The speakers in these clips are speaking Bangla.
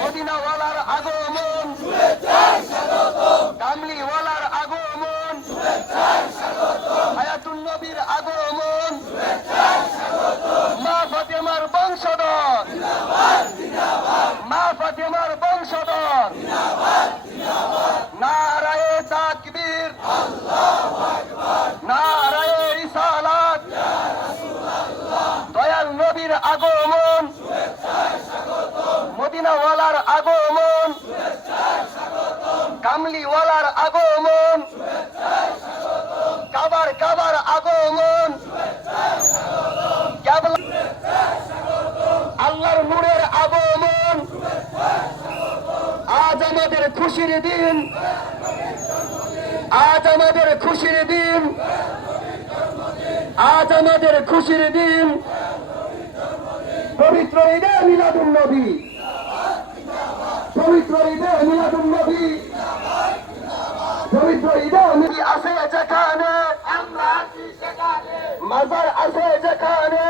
মদিনাওয়ালার আগমন, কামলিওয়ালার আগমন, হায়াতুন নবীর আগমন, মা ফাতেমার বংশধর, মা ফাতেমার বংশধর, নারায়ে তাকবীর, নারায়ে রিসালাত, দয়াল নবীর আগমন, মদিনাওয়ালার আগমন, কামলিওয়ালার আগমন, কাবার কাবার আগমন, আল্লাহর নূরের আগমন। আজ আমাদের খুশির দিন, আজ আমাদের খুশির দিন, আজ আমাদের খুশির দিন। পবিত্র ঈদে মিলাদুন নবী, পবিত্র ঈদে মিলাদুন নবী, পবিত্র ঈদে নবী আছে যেখানে, মাজার আছে যেখানে,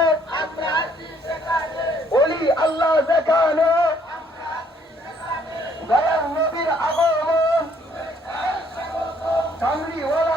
ওলি আল্লাহ যেখানে, দয়াল নবীর আগমন, কামলিওয়ালা